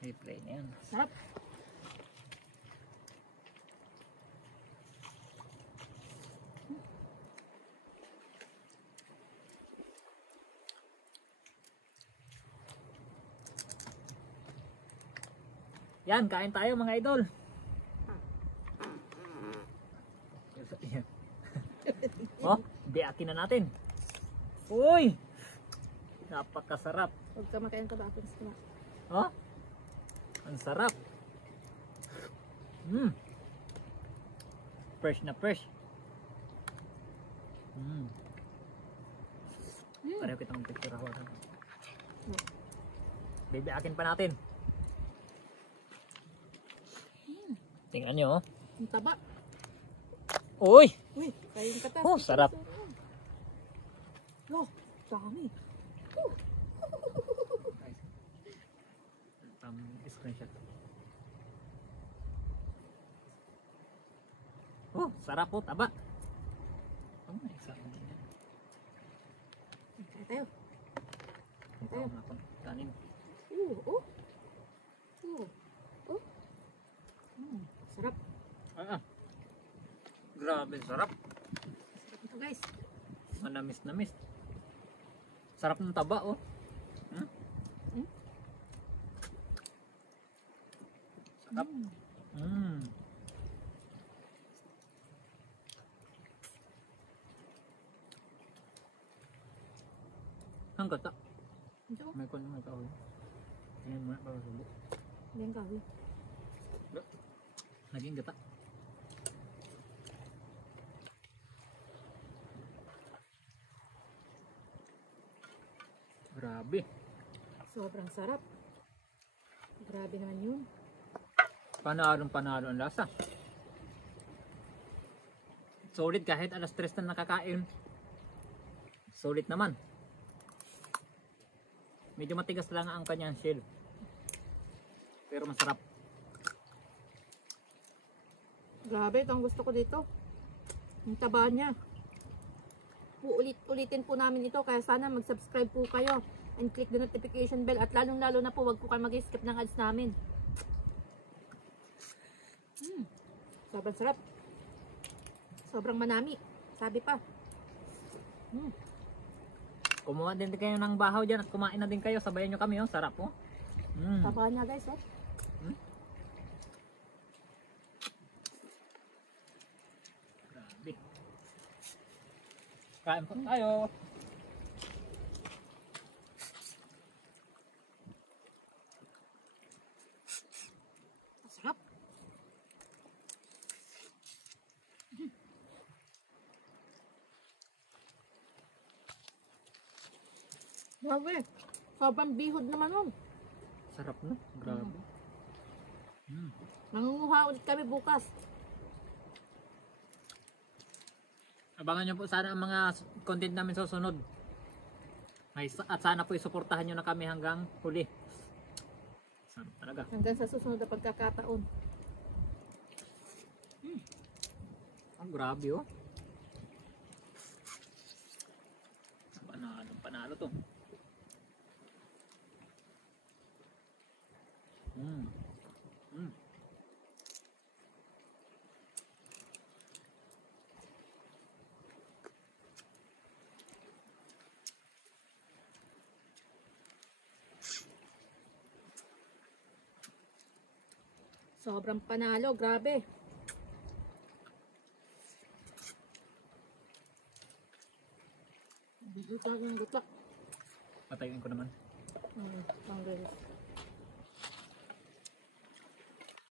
Replay na yan. Sarap. Yan, kain tayo mga idol. Oh, biakin na natin. Uy! Napakasarap. Huwag ka makain ka ba? Oh? Ang sarap. Fresh na fresh. Pareho kitang picture hawakan. Baby, akin pa natin. Tingnan nyo, oh. Ang taba. Uy! Uy, kain ka ta. Oh, sarap. Oh, dami. Screenshot. Oh, sarap po, taba. Oh, exactly. Kain tayo. Ito ako kanin. Oh. Sarap. Grabe, sarap. Sarap ito guys. Manamis-namis. Sarap ng taba, oh. Sarap. Ang gata. Ito. May kon may kahoy. Tingnan mo na para subo. Yan kawi. Naging gata. Grabe. Sobrang sarap. Grabe naman yun. Panalo ang lasa. Solid kahit alas 3 na nakakain. Solid naman. Medyo matigas lang ang kanyang shell. Pero masarap. Grabe, ito ang gusto ko dito. Ang taba niya. Ulitin po namin ito, kaya sana mag-subscribe po kayo and click the notification bell, at lalong lalo na po wag po kayo mag-skip ng ads namin. Sobrang sarap. Sobrang manami. Sabi pa. Kumuha din kayo ng bahaw dyan at kumain na din kayo. Sabayan nyo kami, oh. Sarap, oh. Taba niya guys, oh. Grabe. Kain po tayo. Sarap. Grabe. Sobrang bihod naman, oh. Sarap, no? Grabe. Mangunguha ulit kami bukas. Abangan nyo po sana ang mga content namin susunod. At sana po isuportahan nyo na kami hanggang huli. Sarap talaga. Hanggang sa susunod na pagkakataon. Ang grabe, oh. Panalo to. Sobrang panalo, grabe. Dito yung gutla. Patayin ko naman.